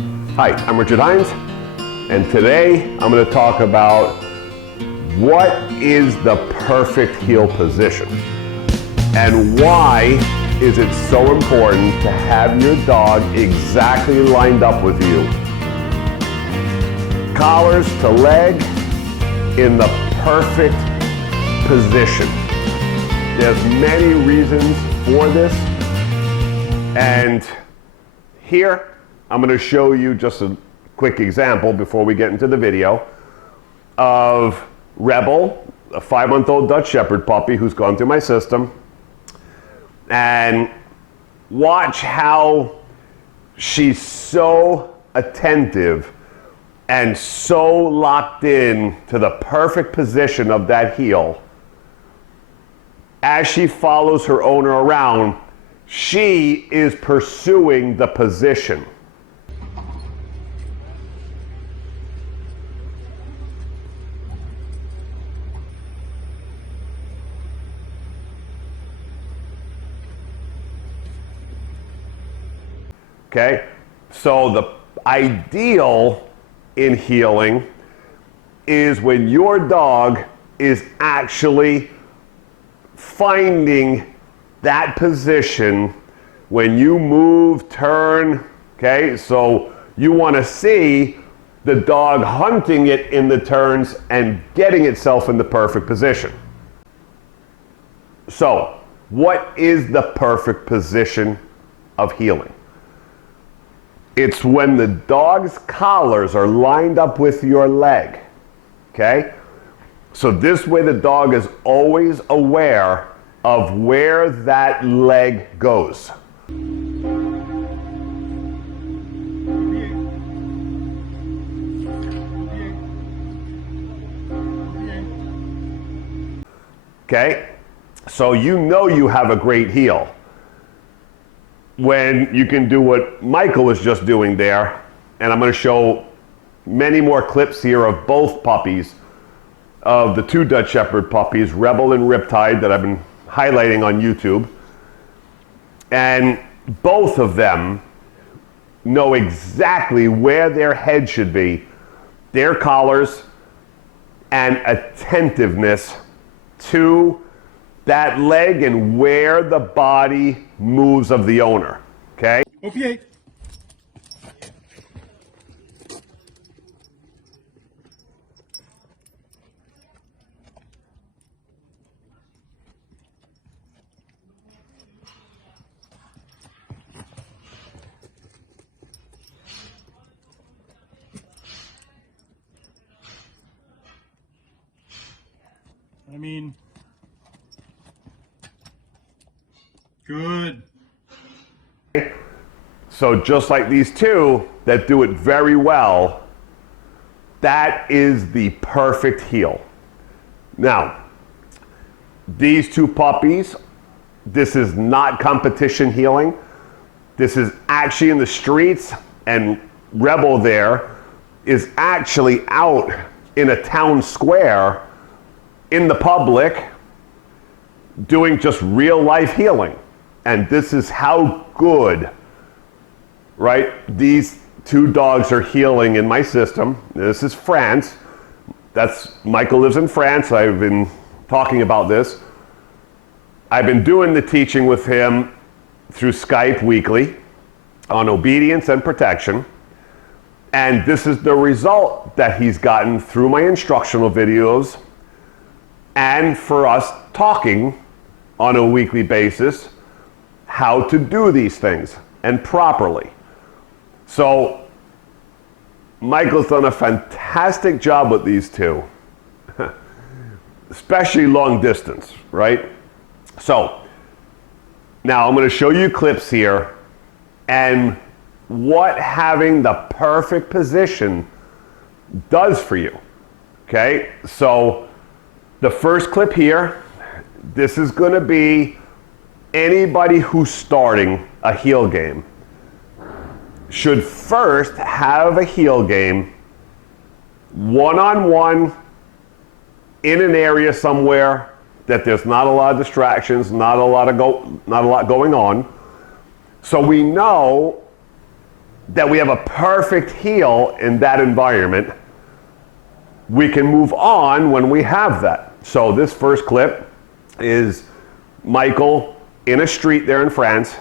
Hi, I'm Richard Heinz, and today I'm going to talk about what is the perfect heel position and why is it so important to have your dog exactly lined up with you. Collars to leg in the perfect position. There's many reasons for this, and here I'm going to show you just a quick example before we get into the video of Rebel, a 5-month-old Dutch Shepherd puppy who's gone through my system, and watch how she's so attentive and so locked in to the perfect position of that heel. As she follows her owner around, she is pursuing the position. Okay, so the ideal in heeling is when your dog is actually finding that position when you move, turn, okay? So you want to see the dog hunting it in the turns and getting itself in the perfect position. So, what is the perfect position of heeling? It's when the dog's collars are lined up with your leg, okay? So this way the dog is always aware of where that leg goes. Okay? So you know you have a great heel when you can do what Michael was just doing there, and I'm going to show many more clips here of both puppies, of the two Dutch Shepherd puppies, Rebel and Riptide, that I've been highlighting on YouTube. And both of them know exactly where their head should be, their collars, and attentiveness to that leg and where the body moves of the owner, okay? Okay. I mean, good. So just like these two that do it very well, that is the perfect heel. Now, these two puppies, this is not competition heeling. This is actually in the streets, and Rebel there is actually out in a town square in the public doing just real life heeling. And this is how good, right, these two dogs are heeling in my system. This is France. Michael lives in France. I've been talking about this. I've been doing the teaching with him through Skype weekly on obedience and protection. And this is the result that he's gotten through my instructional videos and for us talking on a weekly basis how to do these things and properly. So Michael's done a fantastic job with these two, especially long distance, right? So now I'm going to show you clips here and what having the perfect position does for you, okay? So the first clip here, this is going to be anybody who's starting a heel game should first have a heel game one-on-one in an area somewhere that there's not a lot of distractions, not a lot going on. So we know that we have a perfect heel in that environment, we can move on when we have that. So this first clip is Michael in a street there in France.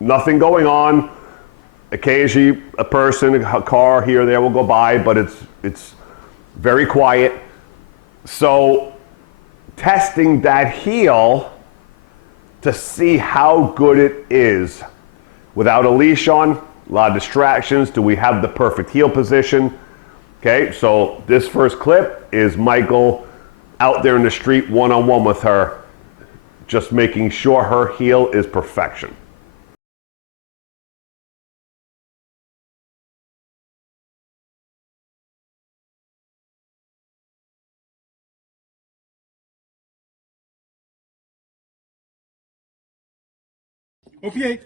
Nothing going on. Occasionally a person, a car here or there will go by, but it's very quiet. So testing that heel to see how good it is. Without a leash on, a lot of distractions. Do we have the perfect heel position? Okay, so this first clip is Michael out there in the street one-on-one with her, just making sure her heel is perfection. OPA.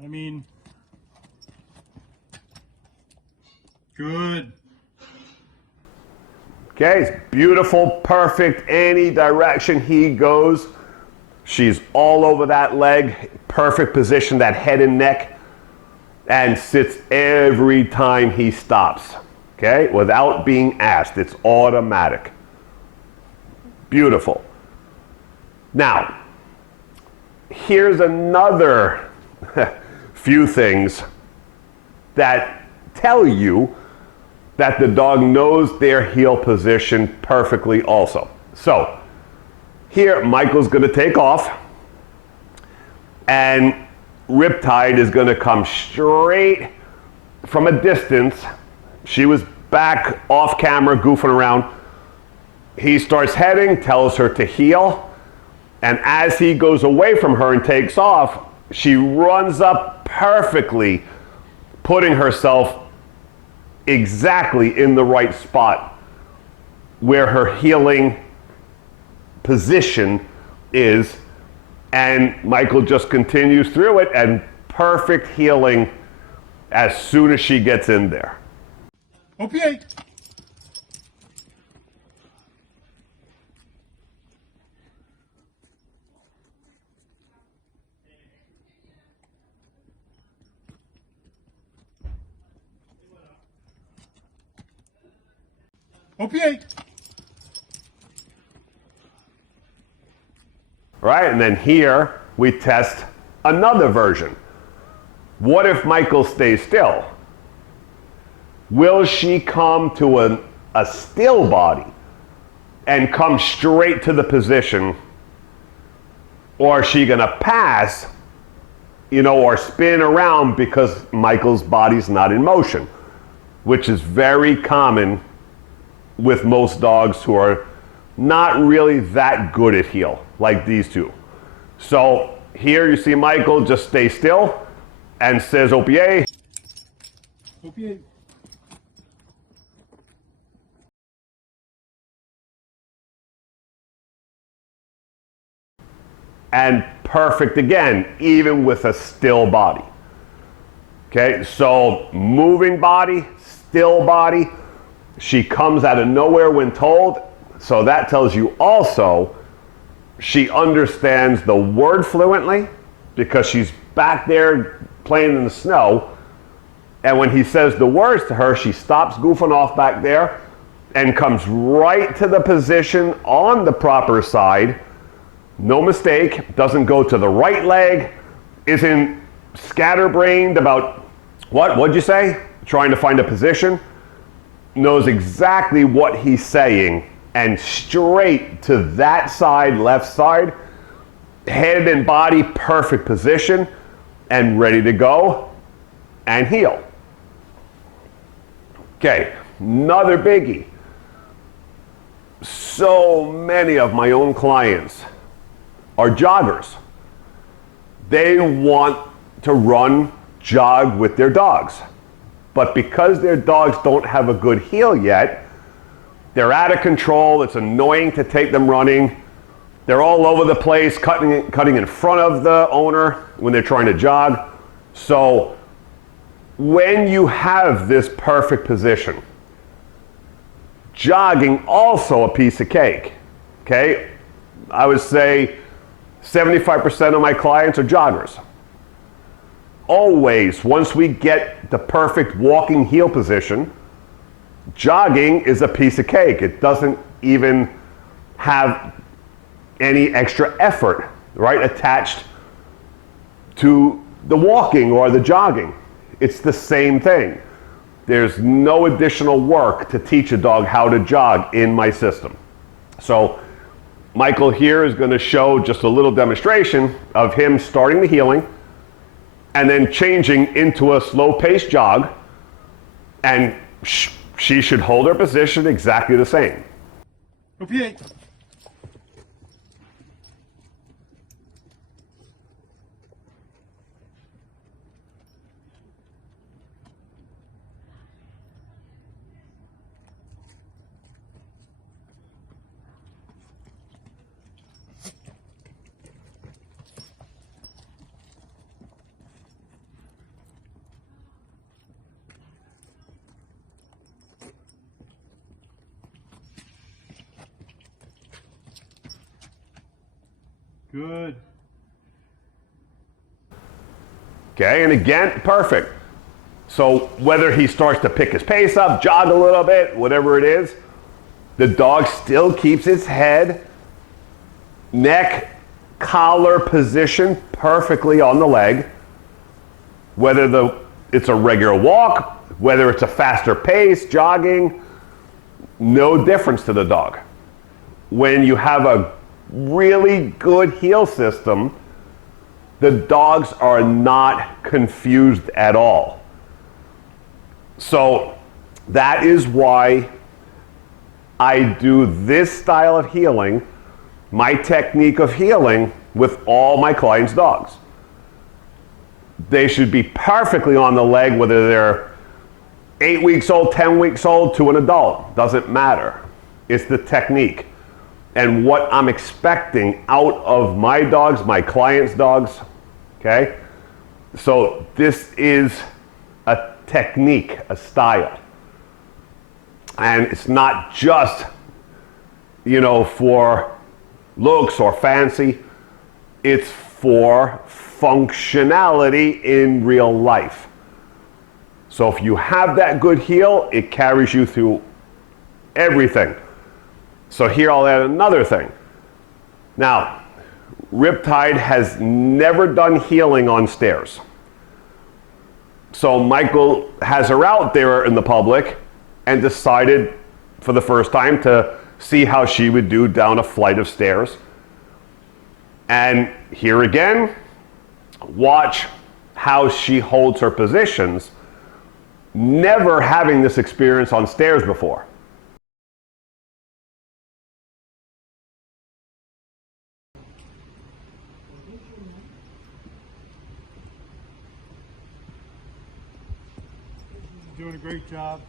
I mean, good. Okay, it's beautiful, perfect, any direction he goes. She's all over that leg, perfect position, that head and neck, and sits every time he stops, okay? Without being asked, it's automatic. Beautiful. Now, here's another few things that tell you that the dog knows their heel position perfectly also. So here Michael's going to take off and Riptide is going to come straight from a distance. She was back off camera goofing around. He starts heading, tells her to heel, and as he goes away from her and takes off, she runs up perfectly, putting herself exactly in the right spot where her heeling position is, and Michael just continues through it and perfect heeling as soon as she gets in there. OPA. OPA. Right, and then here we test another version. What if Michael stays still? Will she come to a still body and come straight to the position, or is she gonna pass, or spin around because Michael's body's not in motion, which is very common with most dogs who are not really that good at heel, like these two. So here you see Michael just stay still and says OPA. OPA. And perfect again, even with a still body. Okay, so moving body, still body. She comes out of nowhere when told, so that tells you also she understands the word fluently because she's back there playing in the snow, and when he says the words to her, she stops goofing off back there and comes right to the position on the proper side. No mistake, doesn't go to the right leg, isn't scatterbrained about what'd you say? Trying to find a position. Knows exactly what he's saying and straight to that side, left side, head and body, perfect position, and ready to go and heel. Okay, another biggie. So many of my own clients are joggers. They want to run, jog with their dogs. But because their dogs don't have a good heel yet, They're out of control. It's annoying to take them running. They're all over the place, cutting in front of the owner when they're trying to jog. So when you have this perfect position, jogging also a piece of cake, okay? I would say 75% of my clients are joggers. Always, once we get the perfect walking heel position, jogging is a piece of cake. It doesn't even have any extra effort, right, attached to the walking or the jogging. It's the same thing. There's no additional work to teach a dog how to jog in my system. So Michael here is going to show just a little demonstration of him starting the healing and then changing into a slow-paced jog, and she should hold her position exactly the same. OP8. Good. Okay, and again, perfect. So whether he starts to pick his pace up, jog a little bit, whatever it is, the dog still keeps its head, neck, collar position perfectly on the leg. Whether it's a regular walk, whether it's a faster pace, jogging, no difference to the dog. When you have a really good heel system, the dogs are not confused at all. So that is why I do this style of healing, my technique of healing, with all my clients' dogs. They should be perfectly on the leg, whether they're 8 weeks old, 10 weeks old, to an adult. Doesn't matter. It's the technique and what I'm expecting out of my dogs, my clients' dogs, okay? So this is a technique, a style. And it's not just, for looks or fancy. It's for functionality in real life. So if you have that good heel, it carries you through everything. So here I'll add another thing. Now, Riptide has never done healing on stairs. So Michael has her out there in the public and decided for the first time to see how she would do down a flight of stairs. And here again, watch how she holds her positions, never having this experience on stairs before. Doing a great job.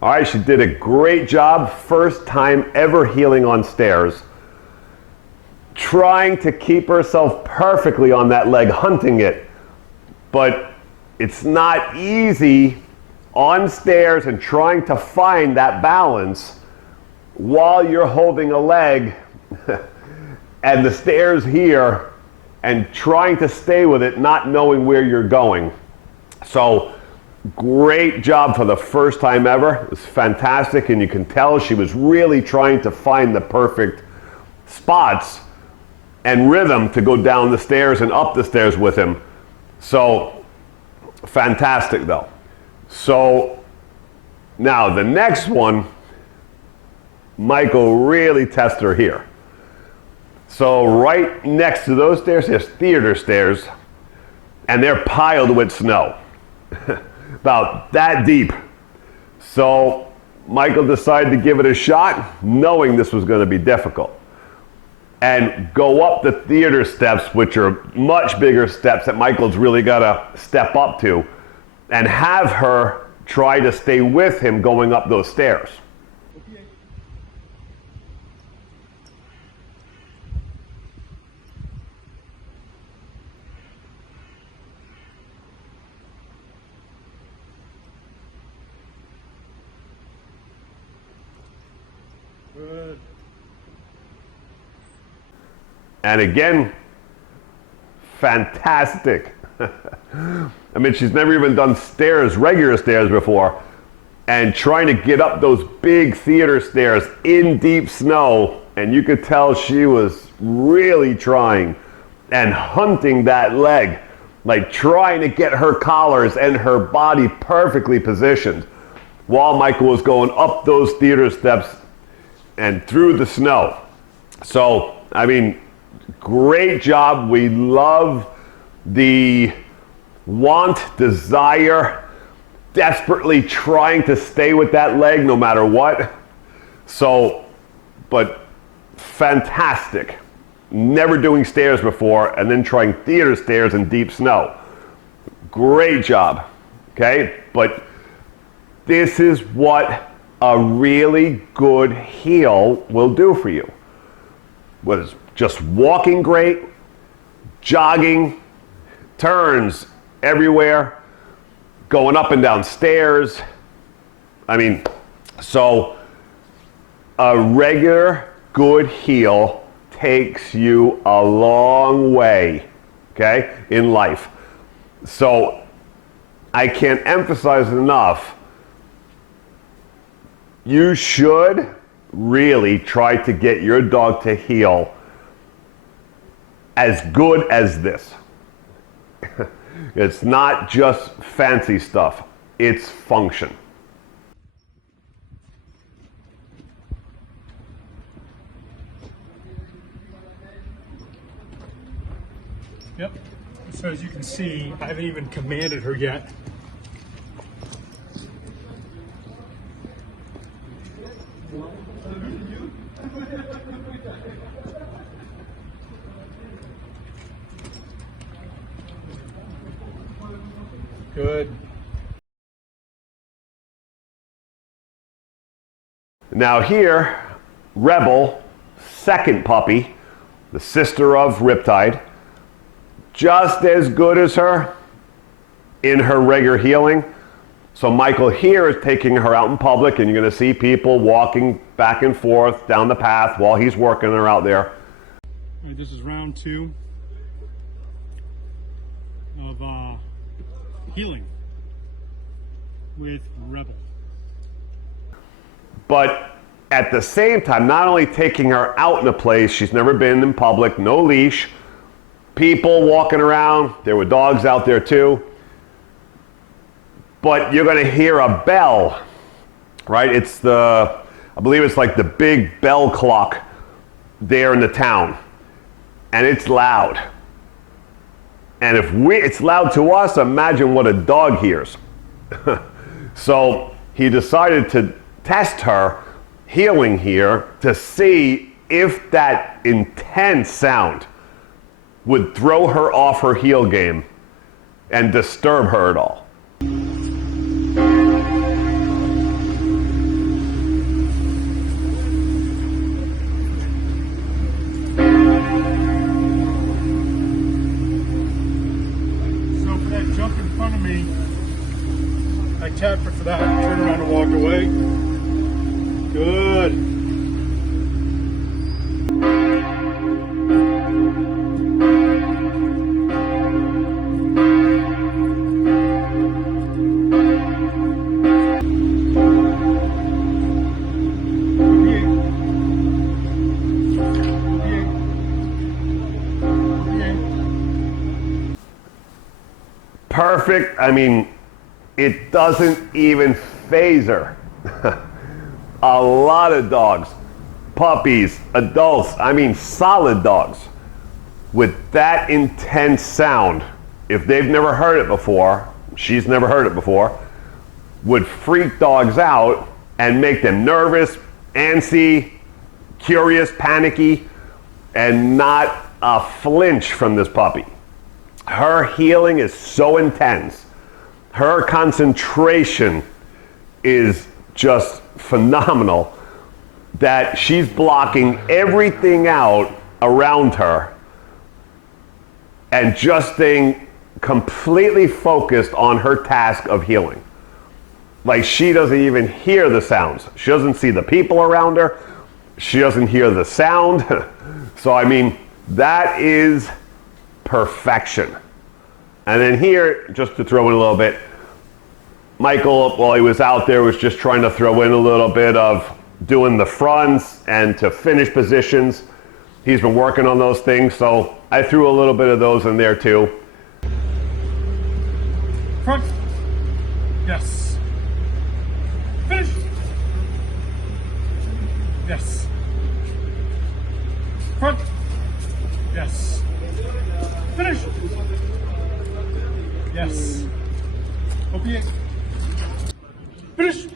All right, she did a great job. First time ever healing on stairs. Trying to keep herself perfectly on that leg, hunting it. But it's not easy on stairs and trying to find that balance while you're holding a leg and the stairs here and trying to stay with it, not knowing where you're going. So great job for the first time ever. It was fantastic, and you can tell she was really trying to find the perfect spots and rhythm to go down the stairs and up the stairs with him. So Fantastic though. So now the next one, Michael really tested her here. So right next to those stairs, there's theater stairs, and they're piled with snow, about that deep. So Michael decided to give it a shot, knowing this was going to be difficult, and go up the theater steps, which are much bigger steps that Michael's really got to step up to, and have her try to stay with him going up those stairs. Good. And again, fantastic. I mean, she's never even done stairs, regular stairs before, and trying to get up those big theater stairs in deep snow, and you could tell she was really trying and hunting that leg, like trying to get her collars and her body perfectly positioned while Michael was going up those theater steps and through the snow. So, I mean, great job. We love the want, desire, desperately trying to stay with that leg no matter what. So, but fantastic. Never doing stairs before and then trying theater stairs in deep snow. Great job, okay? But this is what a really good heel will do for you. Was just walking great, jogging, turns everywhere, going up and down stairs. I mean, so a regular good heel takes you a long way, okay, in life. So I can't emphasize enough, you should really try to get your dog to heel as good as this. It's not just fancy stuff, it's function. Yep. So as you can see, I haven't even commanded her yet. Good. Now here, Rebel, second puppy, the sister of Riptide, just as good as her in her regular heeling. So Michael here is taking her out in public, and you're going to see people walking back and forth down the path while he's working her out there. All right, this is round 2 of healing with Rebel. But at the same time, not only taking her out in a place she's never been in public, no leash, people walking around, there were dogs out there too, but you're going to hear a bell, right? It's the, I believe it's like the big bell clock there in the town, and it's loud. And if it's loud to us, imagine what a dog hears. So he decided to test her heeling here to see if that intense sound would throw her off her heel game and disturb her at all. Jump in front of me. I tapped her for that, turned around and walked away. Good. perfect. I mean, it doesn't even faze her. A lot of dogs, puppies, adults, I mean solid dogs, with that intense sound, if they've never heard it before, she's never heard it before, would freak dogs out and make them nervous, antsy, curious, panicky, and not a flinch from this puppy. Her healing is so intense. Her concentration is just phenomenal that she's blocking everything out around her and just staying completely focused on her task of healing. Like, she doesn't even hear the sounds. She doesn't see the people around her. She doesn't hear the sound. So, I mean, that is perfection. And then here, just to throw in a little bit, Michael, while he was out there, was just trying to throw in a little bit of doing the fronts and to finish positions. He's been working on those things, so I threw a little bit of those in there too. Front. Yes. Finish. Yes. Front. Yes. Finish. Yes. Okay. Finish.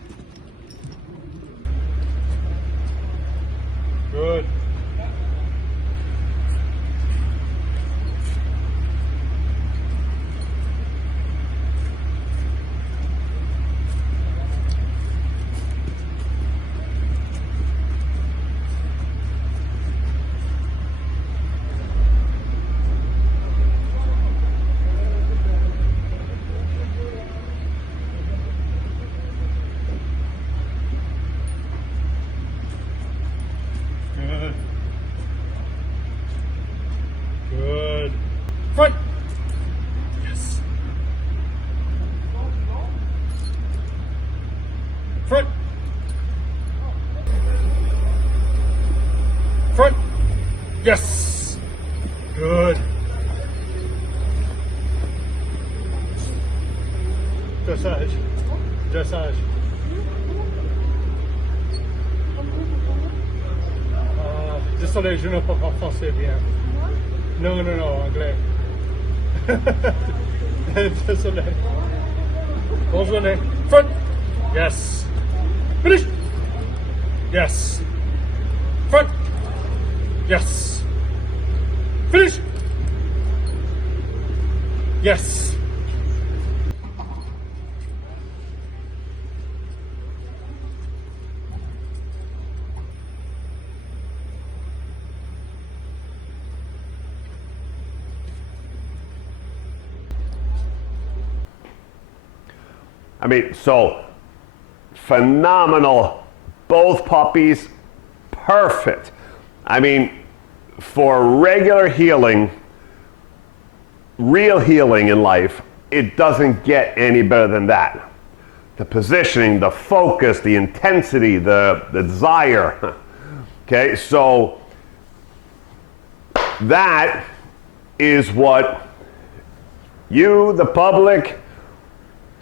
Good. Good. Good. Front. Yes. Front. Front. Yes. Good. Dressage. Dressage. Désolé, je ne parle pas français bien. Non, non, non, anglais. Désolé. Bonne journée. Front. Yes. Finish. Yes. Front. Yes. Finish. Yes. I mean, so phenomenal. Both puppies, perfect. I mean, for regular healing, real healing in life, it doesn't get any better than that. The positioning, the focus, the intensity, the desire. Okay, so that is what you, the public,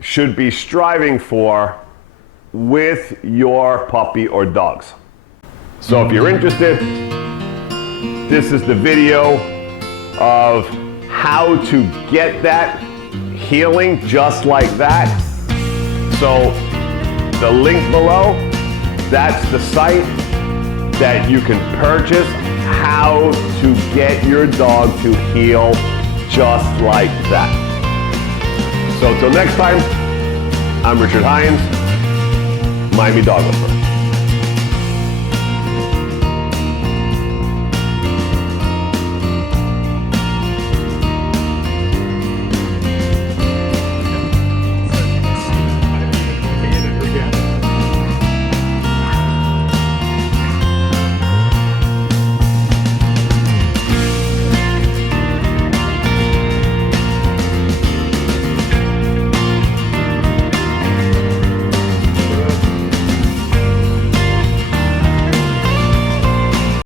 should be striving for with your puppy or dogs. So if you're interested, this is the video of how to get that healing just like that. So the link below, that's the site that you can purchase how to get your dog to heal just like that. So until next time, I'm Richard Heinz, Miami Dog Whisperer.